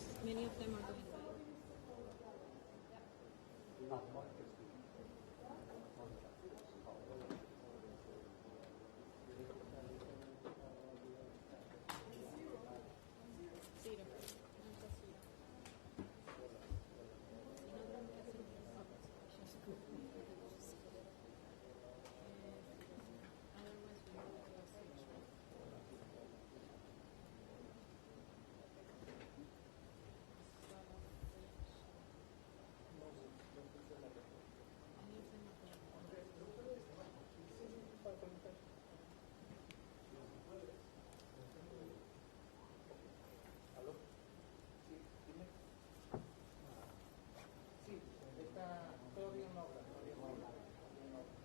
because many of them are going live. Ciro, pregunta Ciro. Y no tenemos que hacer otherwise we have to switch.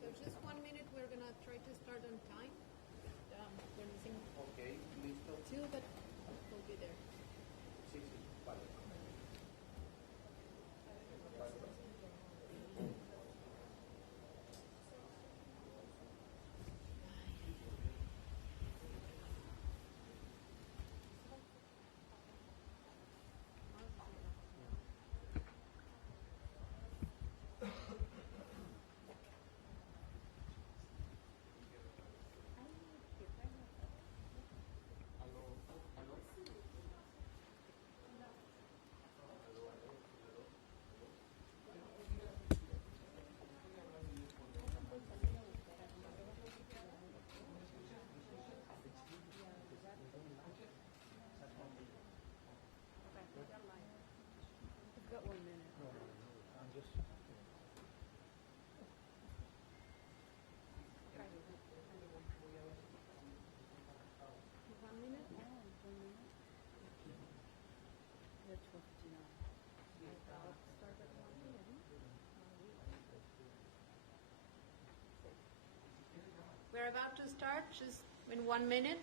So just 1 minute, we're going to try to start on time. We're missing two, but we'll be there. We've got 1 minute. Okay. 1 minute? Oh, 1 minute. They're 12:59. I'll start at 1 minute. We're about to start, just in 1 minute,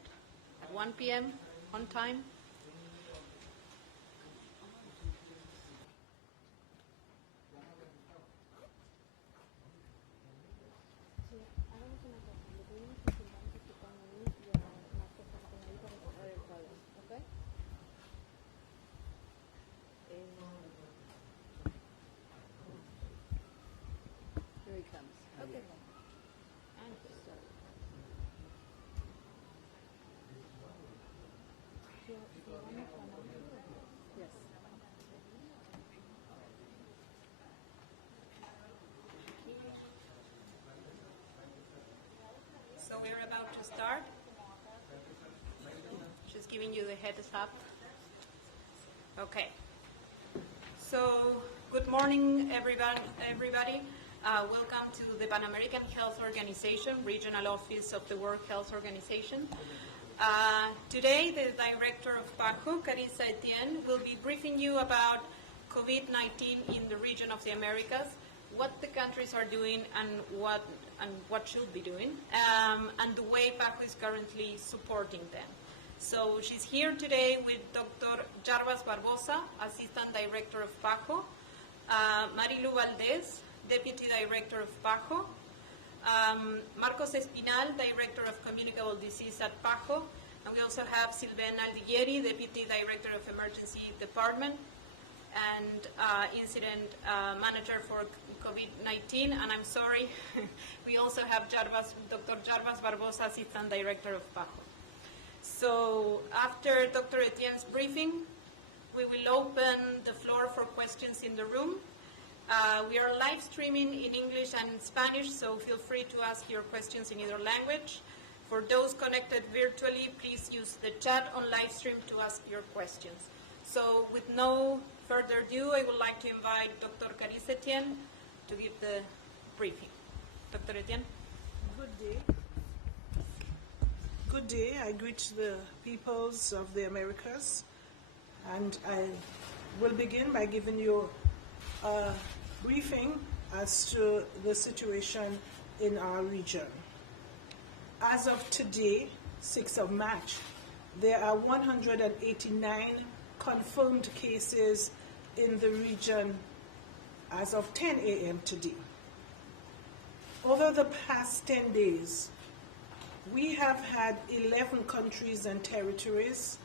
at 1 p.m. on time. Okay? Here he comes. Okay. And start. Yes. So we're about to start. Just giving you the heads up. Okay. So good morning, everybody. Welcome to the Pan American Health Organization, Regional Office of the World Health Organization. Today, the Director of PAHO, Carissa Etienne, will be briefing you about COVID-19 in the region of the Americas, what the countries are doing and what should be doing, and the way PAHO is currently supporting them. So she's here today with Dr. Jarbas Barbosa, Assistant Director of PAHO, Marilu Valdez, Deputy Director of PAHO, Marcos Espinal, Director of Communicable Disease at PAHO, and we also have Silvena Aldiguieri, Deputy Director of Emergency Department and Incident Manager for COVID-19, and I'm sorry, we also have Dr. Jarbas Barbosa, Assistant Director of PAHO. So after Dr. Etienne's briefing, we will open the floor for questions in the room. We are live streaming in English and Spanish, so feel free to ask your questions in either language. For those connected virtually, please use the chat on live stream to ask your questions. So with no further ado, I would like to invite Dr. Carissa Etienne to give the briefing. Dr. Etienne. Good day. Good day. I greet the peoples of the Americas, and I will begin by giving you a briefing as to the situation in our region. As of today, 6th of March, there are 189 confirmed cases in the region as of 10 a.m. today. Over the past 10 days, we have had 11 countries and territories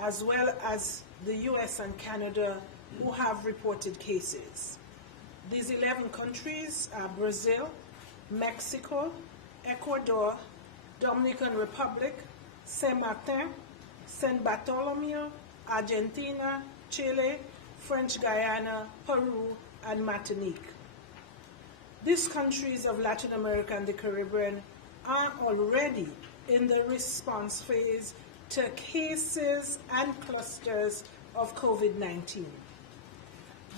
as well as the US and Canada, who have reported cases. These 11 countries are Brazil, Mexico, Ecuador, Dominican Republic, Saint Martin, Saint Bartholomew, Argentina, Chile, French Guiana, Peru, and Martinique. These countries of Latin America and the Caribbean are already in the response phase to cases and clusters of COVID-19.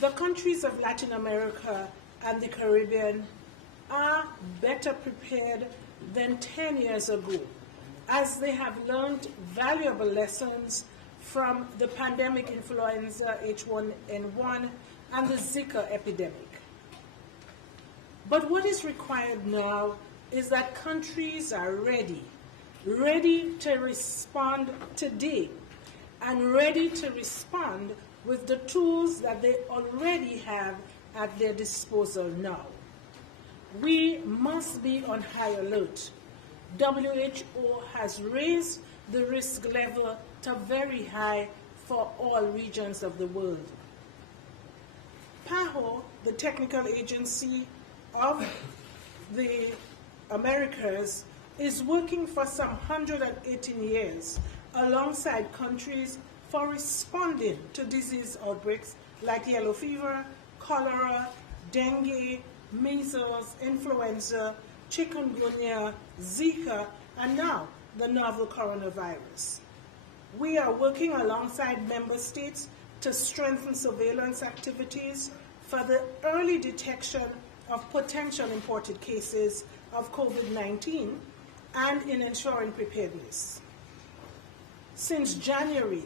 The countries of Latin America and the Caribbean are better prepared than 10 years ago, as they have learned valuable lessons from the pandemic influenza H1N1 and the Zika epidemic. But what is required now is that countries are ready to respond today, and ready to respond with the tools that they already have at their disposal now. We must be on high alert. WHO has raised the risk level to very high for all regions of the world. PAHO, the technical agency of the Americas, is working for some 118 years alongside countries for responding to disease outbreaks like yellow fever, cholera, dengue, measles, influenza, chikungunya, Zika, and now the novel coronavirus. We are working alongside member states to strengthen surveillance activities for the early detection of potential imported cases of COVID-19 and in ensuring preparedness. Since January,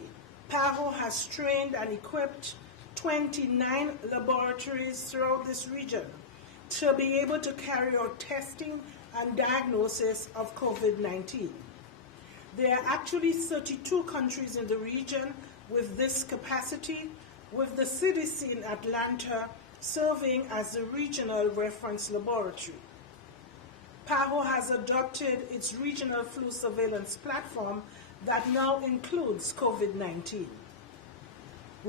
PAHO has trained and equipped 29 laboratories throughout this region to be able to carry out testing and diagnosis of COVID-19. There are actually 32 countries in the region with this capacity, with the CDC in Atlanta serving as the regional reference laboratory. PAHO has adopted its regional flu surveillance platform that now includes COVID-19.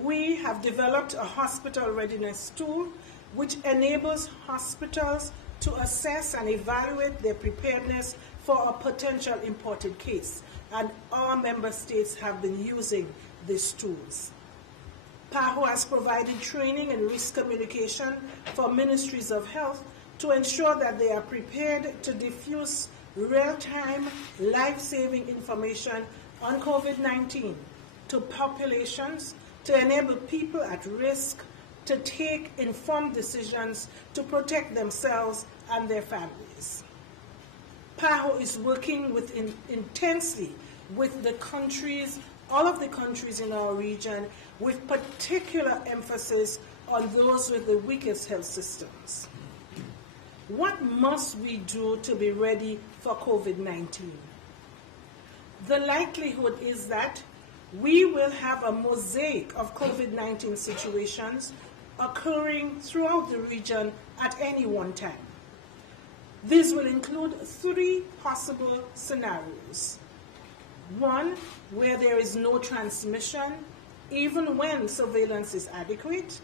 We have developed a hospital readiness tool which enables hospitals to assess and evaluate their preparedness for a potential imported case, and our member states have been using these tools. PAHO has provided training and risk communication for ministries of health to ensure that they are prepared to diffuse real-time, life-saving information on COVID-19 to populations to enable people at risk to take informed decisions to protect themselves and their families. PAHO is working intensely with the countries, all of the countries in our region, with particular emphasis on those with the weakest health systems. What must we do to be ready for COVID-19? The likelihood is that we will have a mosaic of COVID-19 situations occurring throughout the region at any one time. These will include 3 possible scenarios. 1, where there is no transmission, even when surveillance is adequate.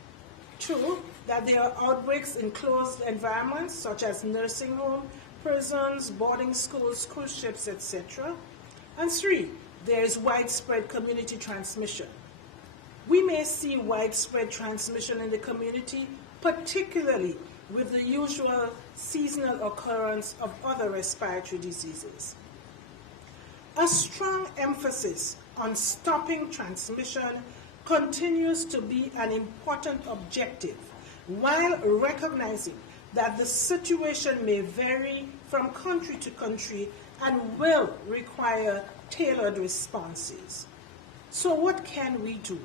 2, that there are outbreaks in closed environments such as nursing homes, prisons, boarding schools, cruise ships, etc. And 3, there is widespread community transmission. We may see widespread transmission in the community, particularly with the usual seasonal occurrence of other respiratory diseases. A strong emphasis on stopping transmission continues to be an important objective, while recognizing that the situation may vary from country to country and will require tailored responses. So what can we do?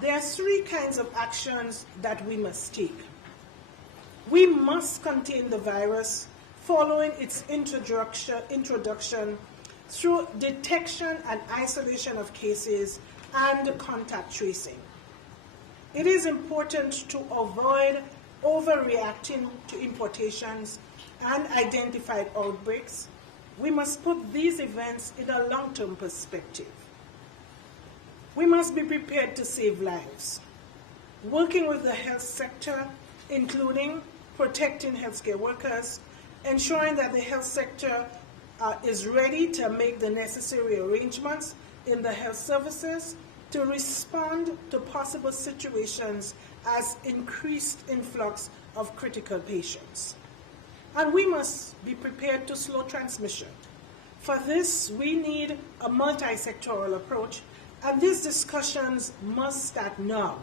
There are 3 kinds of actions that we must take. We must contain the virus following its introduction through detection and isolation of cases and contact tracing. It is important to avoid overreacting to importations and identified outbreaks. We must put these events in a long-term perspective. We must be prepared to save lives. Working with the health sector, including protecting healthcare workers, ensuring that the health sector is ready to make the necessary arrangements in the health services to respond to possible situations as increased influx of critical patients. And we must be prepared to slow transmission. For this, we need a multi-sectoral approach, and these discussions must start now.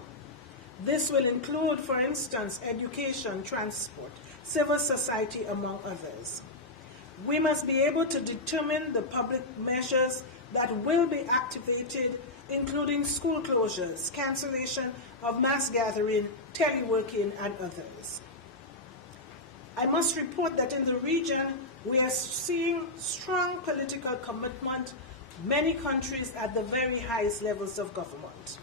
This will include, for instance, education, transport, civil society, among others. We must be able to determine the public measures that will be activated, including school closures, cancellation of mass gathering, teleworking, and others. I must report that in the region, we are seeing strong political commitment, many countries at the very highest levels of government.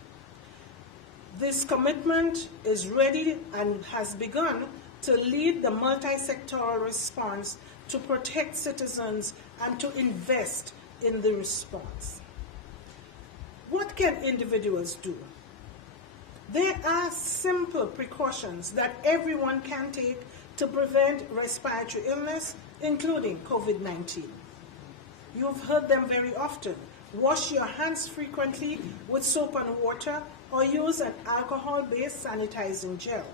This commitment is ready and has begun to lead the multi-sectoral response to protect citizens and to invest in the response. What can individuals do? There are simple precautions that everyone can take to prevent respiratory illness, including COVID-19. You've heard them very often. Wash your hands frequently with soap and water, or use an alcohol-based sanitizing gel.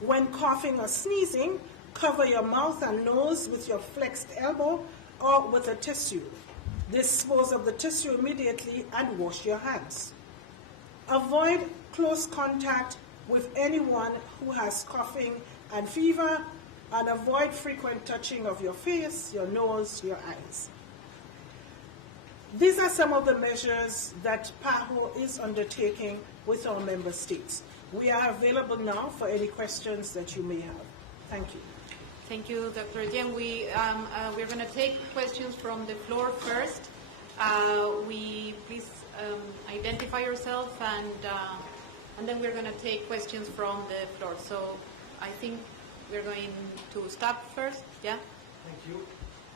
When coughing or sneezing, cover your mouth and nose with your flexed elbow or with a tissue. Dispose of the tissue immediately and wash your hands. Avoid close contact with anyone who has coughing and fever, and avoid frequent touching of your face, your nose, your eyes. These are some of the measures that PAHO is undertaking with our member states. We are available now for any questions that you may have. Thank you. Thank you, Dr. Etienne. We're going to take questions from the floor first. Please identify yourself, and then we're going to take questions from the floor. So I think we're going to stop first. Yeah? Thank you.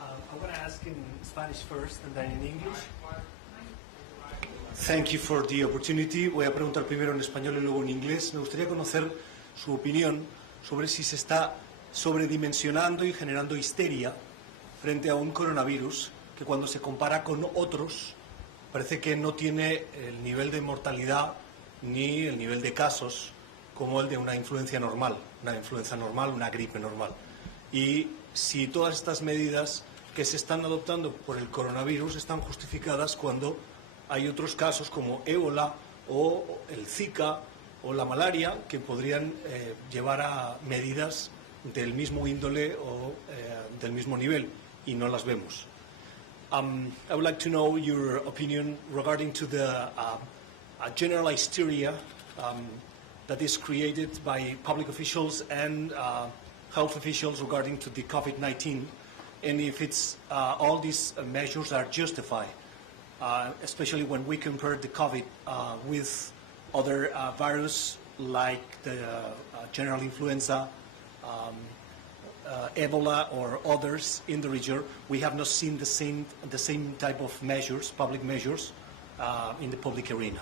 I'm going to ask in Spanish first and then in English. Thank you for the opportunity. Voy a preguntar primero en español y luego en inglés. Me gustaría conocer su opinión sobre si se está sobredimensionando y generando histeria frente a un coronavirus que cuando se compara con otros parece que no tiene el nivel de mortalidad ni el nivel de casos como el de una influencia normal, una gripe normal. Y si todas estas medidas que se están adoptando por el coronavirus están justificadas cuando hay otros casos como ébola o el Zika o la malaria que podrían llevar a medidas del mismo índole o del mismo nivel y no las vemos. I would like to know your opinion regarding to the general hysteria that is created by public officials and health officials regarding to the COVID-19, and if it's all these measures are justified, especially when we compare the COVID with other virus like the general influenza, Ebola or others in the region. We have not seen the same type of measures, public measures, in the public arena.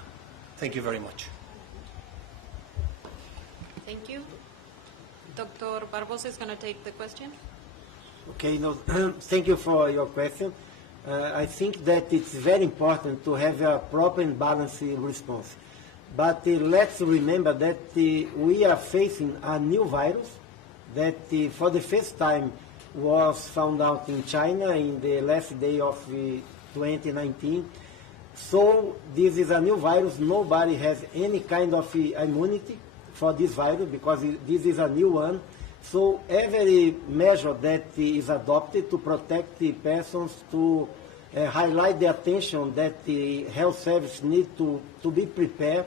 Thank you very much. Thank you. Dr. Barbosa is going to take the question. Okay, no, thank you for your question. I think that it's very important to have a proper and balanced response. But let's remember that we are facing a new virus that for the first time was found out in China in the last day of 2019. So this is a new virus. Nobody has any kind of immunity for this virus because this is a new one. So every measure that is adopted to protect the persons, to highlight the attention that the health service need to be prepared.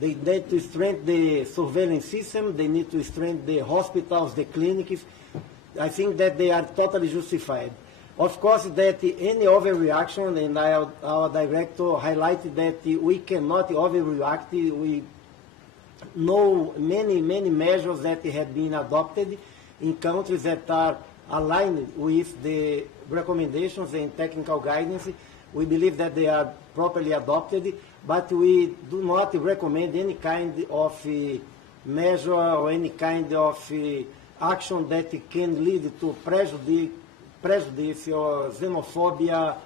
They need to strengthen the surveillance system. They need to strengthen the hospitals, the clinics. I think that they are totally justified. Of course, that any overreaction, and our director highlighted that we cannot overreact. We know many measures that have been adopted in countries that are aligned with the recommendations and technical guidance. We believe that they are properly adopted, but we do not recommend any kind of measure or any kind of action that can lead to prejudice or xenophobia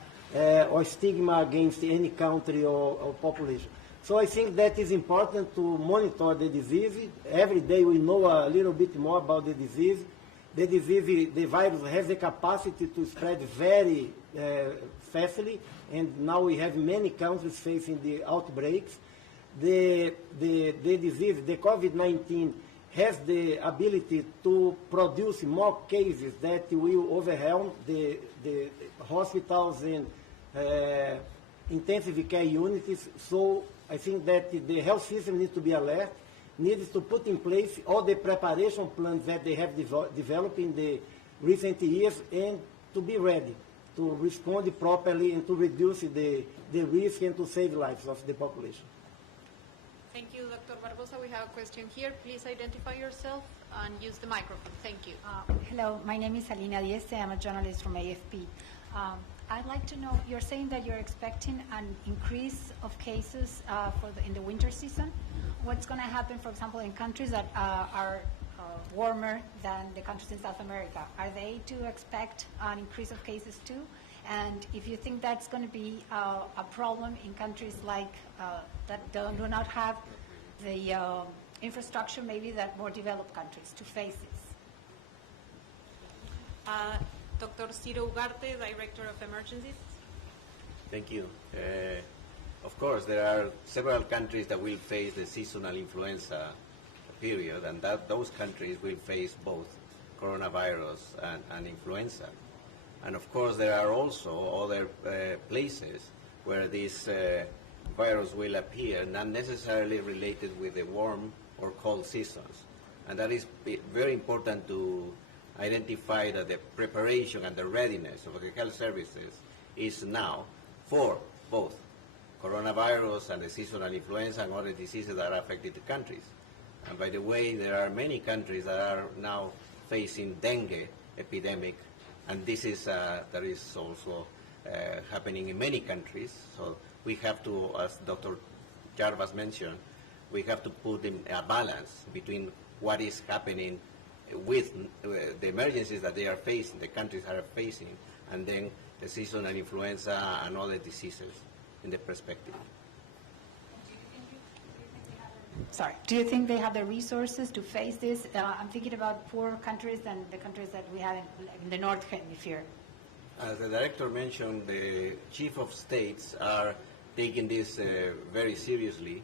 or stigma against any country or population. So I think that is important to monitor the disease. Every day we know a little bit more about the disease. The virus has the capacity to spread very fastly, and now we have many countries facing the outbreaks. The disease, the COVID-19, has the ability to produce more cases that will overwhelm the hospitals and intensive care units. So I think that the health system needs to be alert, needs to put in place all the preparation plans that they have developed in the recent years, and to be ready to respond properly and to reduce the risk and to save lives of the population. Thank you, Dr. Barbosa. We have a question here. Please identify yourself and use the microphone. Thank you. Hello, my name is Alina Dieste. I'm a journalist from AFP. I'd like to know, you're saying that you're expecting an increase of cases in the winter season. What's going to happen, for example, in countries that are warmer than the countries in South America? Are they to expect an increase of cases too? And if you think that's going to be a problem in countries like that do not have the infrastructure, maybe that more developed countries, to face this? Dr. Ciro Ugarte, Director of Emergencies. Thank you. Of course, there are several countries that will face the seasonal influenza period, and those countries will face both coronavirus and influenza. And of course, there are also other places where this virus will appear, not necessarily related with the warm or cold seasons. And that is very important to identify that the preparation and the readiness of the health services is now for both coronavirus and the seasonal influenza and other diseases that are affecting the countries. And by the way, there are many countries that are now facing dengue epidemic, and this is that is also happening in many countries. So we have to, as Dr. Jarvas mentioned, we have to put in a balance between what is happening with the emergencies that they are facing, the countries are facing, and then the seasonal influenza and other diseases in the perspective. Sorry, do you think they have the resources to face this? I'm thinking about poor countries and the countries that we have in the North Hemisphere. As the director mentioned, the chief of states are taking this very seriously,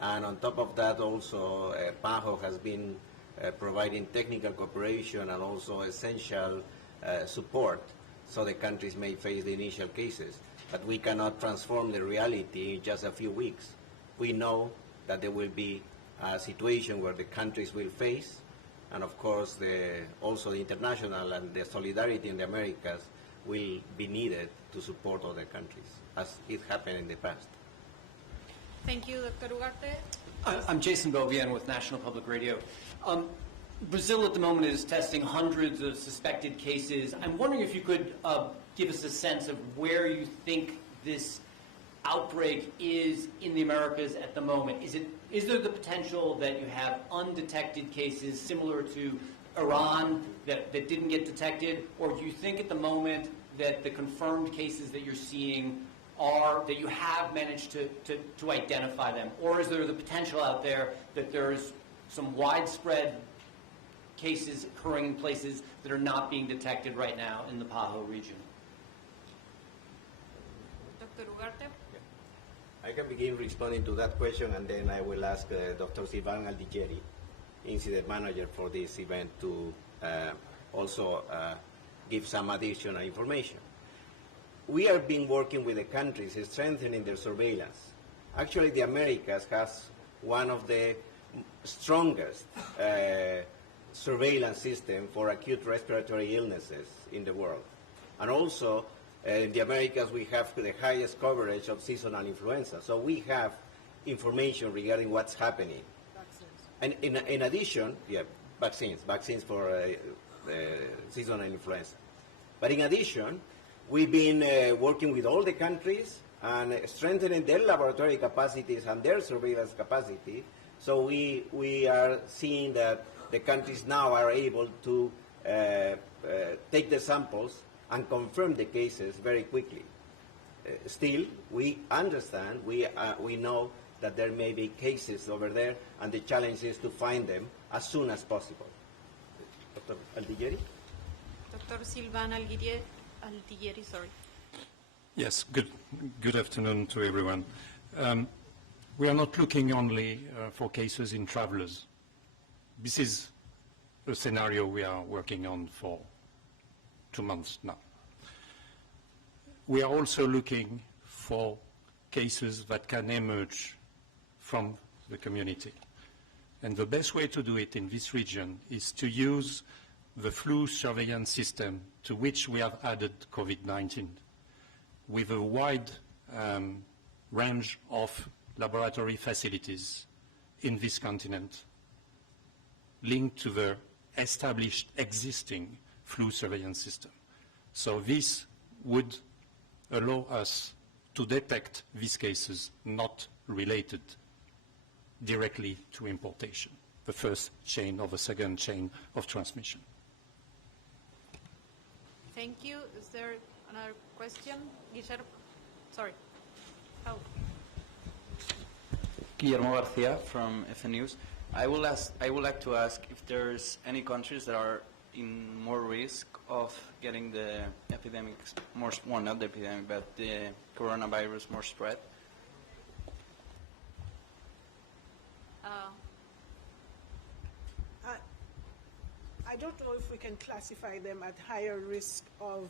and on top of that also PAHO has been providing technical cooperation and also essential support so the countries may face the initial cases. But we cannot transform the reality in just a few weeks. We know that there will be a situation where the countries will face, and of course also the international and the solidarity in the Americas will be needed to support other countries, as it happened in the past. Thank you, Dr. Ugarte. I'm Jason Bovian with National Public Radio. Brazil at the moment is testing hundreds of suspected cases. I'm wondering if you could give us a sense of where you think this outbreak is in the Americas at the moment. Is there the potential that you have undetected cases similar to Iran that didn't get detected, or do you think at the moment that the confirmed cases that you're seeing are that you have managed to identify them, or is there the potential out there that there's some widespread cases occurring in places that are not being detected right now in the PAHO region? Dr. Ugarte. I can begin responding to that question, and then I will ask Dr. Silvan Aldigueri, Incident Manager for this event, to also give some additional information. We have been working with the countries strengthening their surveillance. Actually, the Americas has one of the strongest surveillance system for acute respiratory illnesses in the world. And also, in the Americas, we have the highest coverage of seasonal influenza. So we have information regarding what's happening. Vaccines. And in addition, vaccines for seasonal influenza. But in addition, We've been working with all the countries and strengthening their laboratory capacities and their surveillance capacity. So we are seeing that the countries now are able to take the samples and confirm the cases very quickly. Still, we understand, we know that there may be cases over there, and the challenge is to find them as soon as possible. Dr. Aldilleri? Dr. Silvan Aldilleri, sorry. Yes, good afternoon to everyone. We are not looking only for cases in travelers. This is a scenario we are working on for 2 months now. We are also looking for cases that can emerge from the community. And the best way to do it in this region is to use the flu surveillance system to which we have added COVID-19 with a wide range of laboratory facilities in this continent linked to the established existing flu surveillance system. So this would allow us to detect these cases not related directly to importation, the first chain or the second chain of transmission. Thank you. Is there another question? Guillermo? Sorry. Oh. Guillermo Garcia from FN News. I would like to ask if there's any countries that are in more risk of getting the epidemic, well, not the epidemic, but the coronavirus more spread. I don't know if we can classify them at higher risk of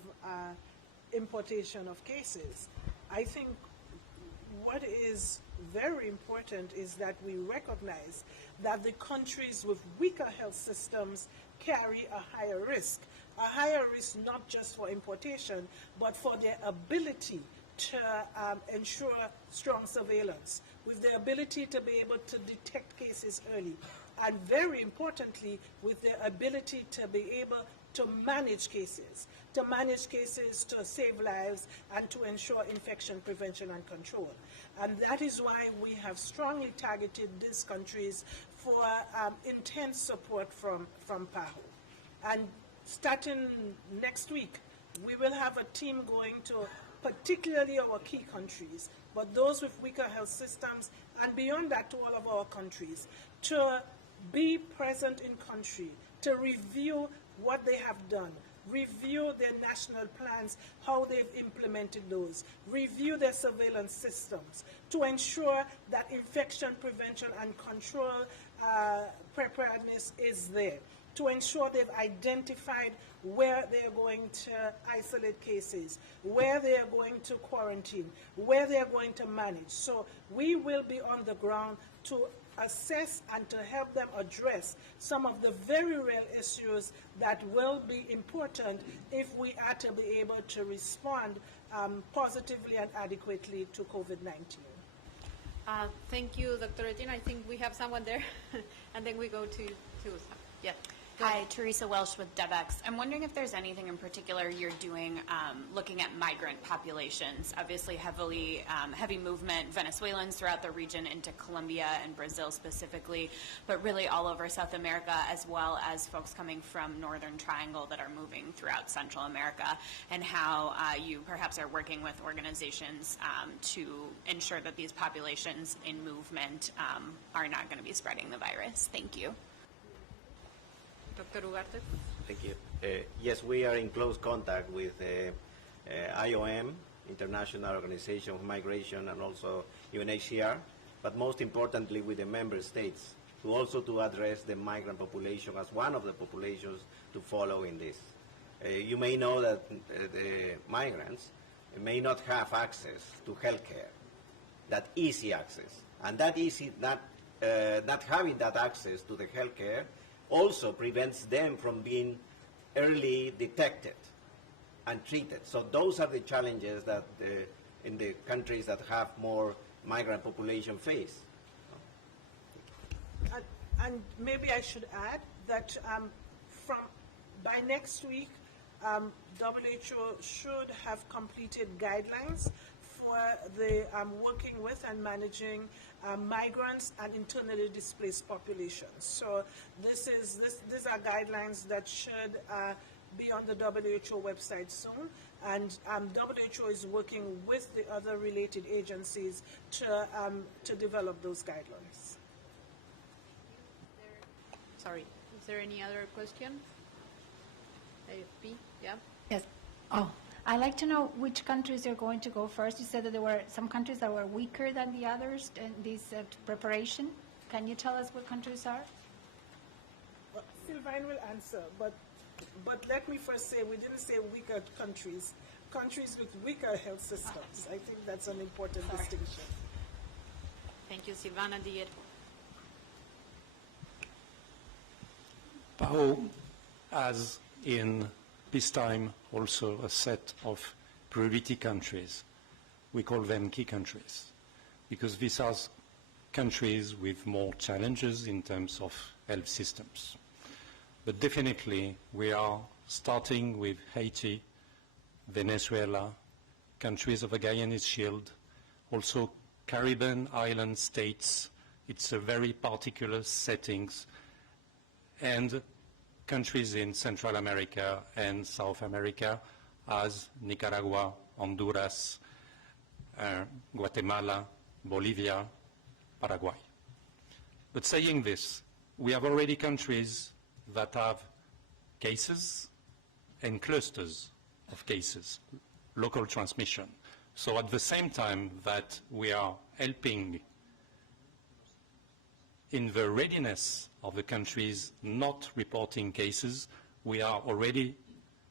importation of cases. I think what is very important is that we recognize that the countries with weaker health systems carry a higher risk not just for importation, but for their ability to ensure strong surveillance, with the ability to be able to detect cases early, and very importantly, with the ability to be able to manage cases to save lives and to ensure infection prevention and control. And that is why we have strongly targeted these countries for intense support from PAHO. And starting next week, we will have a team going to particularly our key countries, but those with weaker health systems, and beyond that to all of our countries, to be present in country, to review what they have done, review their national plans, how they've implemented those, review their surveillance systems to ensure that infection prevention and control preparedness is there, to ensure they've identified where they're going to isolate cases, where they're going to quarantine, where they're going to manage. So we will be on the ground to assess and to help them address some of the very real issues that will be important if we are to be able to respond positively and adequately to COVID-19. Thank you, Dr. Etienne. I think we have someone there, and then we go to yeah. Hi, Teresa Welsh with DevEx. I'm wondering if there's anything in particular you're doing looking at migrant populations. Obviously, heavy movement, Venezuelans throughout the region into Colombia and Brazil specifically, but really all over South America, as well as folks coming from Northern Triangle that are moving throughout Central America, and how you perhaps are working with organizations to ensure that these populations in movement are not going to be spreading the virus. Thank you. Dr. Ugarte. Thank you. Yes, we are in close contact with IOM, International Organization of Migration, and also UNHCR, but most importantly with the member states, to address the migrant population as one of the populations to follow in this. You may know that the migrants may not have access to healthcare, that easy access, and not having that access to the healthcare also prevents them from being early detected and treated. So those are the challenges that in the countries that have more migrant population face. And maybe I should add that by next week, WHO should have completed guidelines for the working with and managing migrants and internally displaced populations. So these are guidelines that should be on the WHO website soon, and WHO is working with the other related agencies to develop those guidelines. Sorry, is there any other question? AFP, yeah? Yes. Oh, I'd like to know which countries are going to go first. You said that there were some countries that were weaker than the others in this preparation. Can you tell us what countries are? Well, Sylvain will answer, but let me first say we didn't say weaker countries. Countries with weaker health systems. I think that's an important distinction. Thank you, Silvana Dier. PAHO has in peacetime also a set of priority countries. We call them key countries because these are countries with more challenges in terms of health systems. But definitely we are starting with Haiti, Venezuela, countries of the Guyanese Shield, also Caribbean island states. It's a very particular settings, and countries in Central America and South America as Nicaragua, Honduras, Guatemala, Bolivia, Paraguay. But saying this, we have already countries that have cases and clusters of cases, local transmission. So at the same time that we are helping in the readiness of the countries not reporting cases, we are already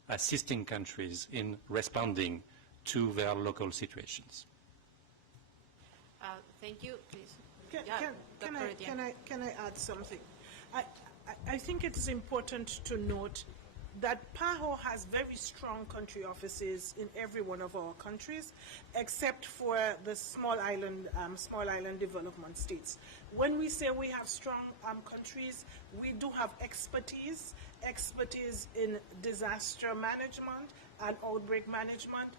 assisting countries in responding to their local situations. Thank you. Please. Can I add something? I think it's important to note that PAHO has very strong country offices in every one of our countries, except for the small island development states. When we say we have strong countries, we do have expertise in disaster management and outbreak management,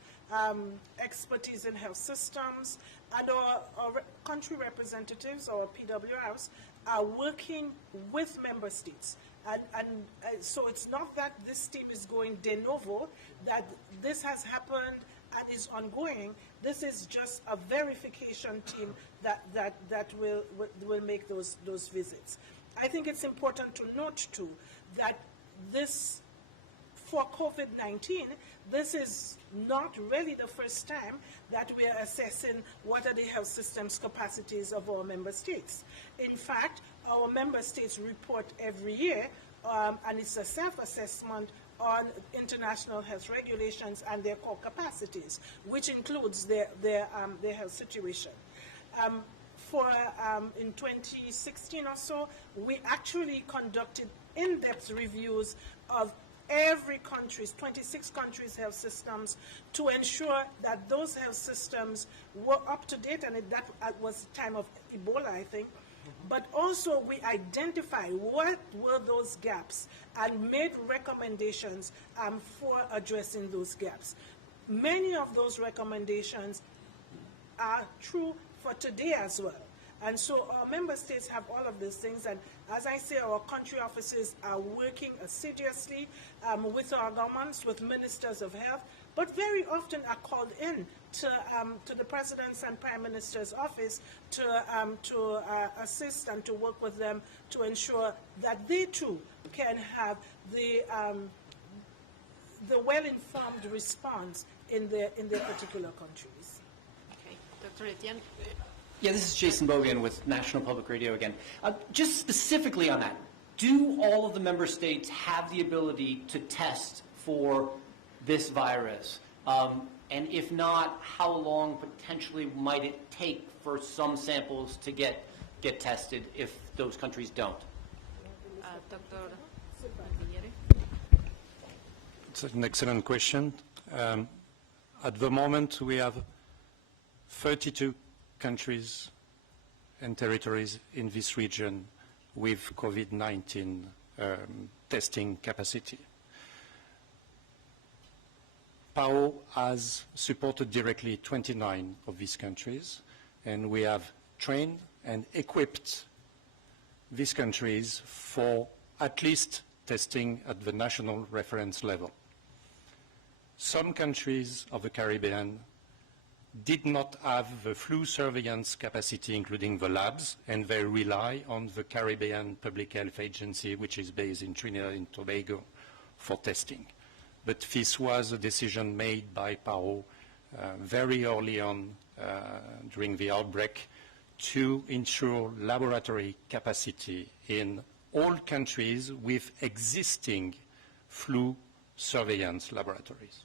expertise in health systems, and our country representatives, or PWRs, are working with member states. And so it's not that this team is going de novo, that this has happened and is ongoing. This is just a verification team that will make those visits. I think it's important to note too that this, for COVID-19, this is not really the first time that we are assessing what are the health systems capacities of our member states. In fact, our member states report every year, and it's a self-assessment on international health regulations and their core capacities, which includes their health situation. In 2016 or so, we actually conducted in-depth reviews of every country's, 26 countries' health systems, to ensure that those health systems were up to date, and that was the time of Ebola, I think. But also we identified what were those gaps and made recommendations for addressing those gaps. Many of those recommendations are true for today as well. And so our member states have all of these things, and as I say, our country offices are working assiduously with our governments, with ministers of health, but very often are called in to the President's and Prime Minister's office to assist and to work with them to ensure that they too can have the well-informed response in their particular countries. Okay, Dr. Etienne. Yeah, this is Jason Bogan with National Public Radio again. Just specifically on that, do all of the member states have the ability to test for this virus? And if not, how long potentially might it take for some samples to get tested if those countries don't? Dr. It's an excellent question. At the moment, we have 32 countries and territories in this region with COVID-19 testing capacity. PAO has supported directly 29 of these countries, and we have trained and equipped these countries for at least testing at the national reference level. Some countries of the Caribbean did not have the flu surveillance capacity, including the labs, and they rely on the Caribbean Public Health Agency, which is based in Trinidad and Tobago, for testing. But this was a decision made by PAO very early on during the outbreak to ensure laboratory capacity in all countries with existing flu surveillance laboratories.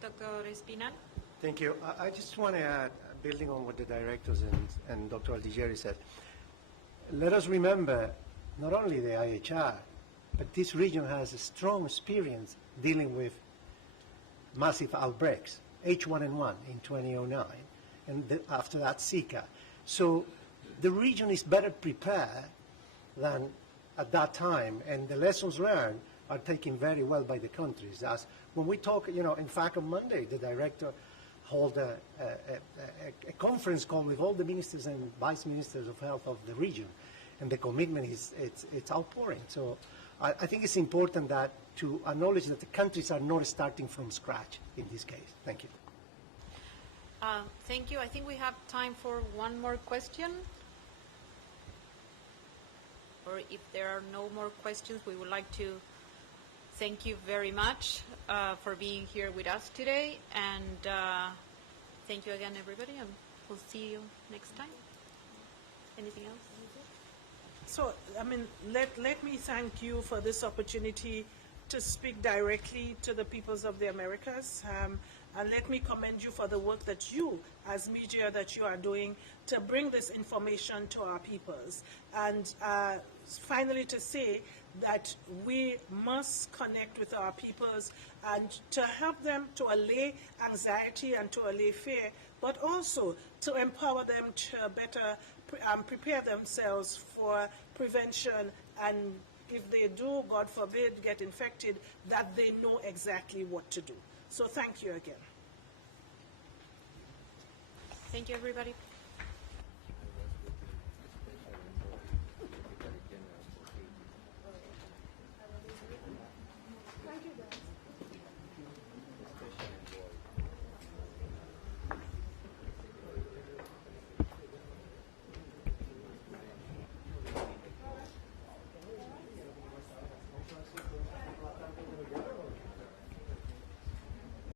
Dr. Espinal? Thank you. I just want to add, building on what the directors and Dr. Aldigeri said, let us remember not only the IHR, but this region has a strong experience dealing with massive outbreaks, H1N1 in 2009, and after that Zika. So the region is better prepared than at that time, and the lessons learned are taken very well by the countries. As when we talk, in fact, on Monday, the director held a conference call with all the ministers and vice ministers of health of the region, and the commitment it's outpouring. So I think it's important that to acknowledge that the countries are not starting from scratch in this case. Thank you. Thank you. I think we have time for one more question. Or if there are no more questions, we would like to thank you very much for being here with us today. And thank you again, everybody, and we'll see you next time. Anything else? So, let me thank you for this opportunity to speak directly to the peoples of the Americas. And let me commend you for the work that you, as media, that you are doing to bring this information to our peoples. And finally, to say that we must connect with our peoples and to help them to allay anxiety and to allay fear, but also to empower them to better prepare themselves for prevention, and if they do, God forbid, get infected, that they know exactly what to do. So thank you again. Thank you, everybody.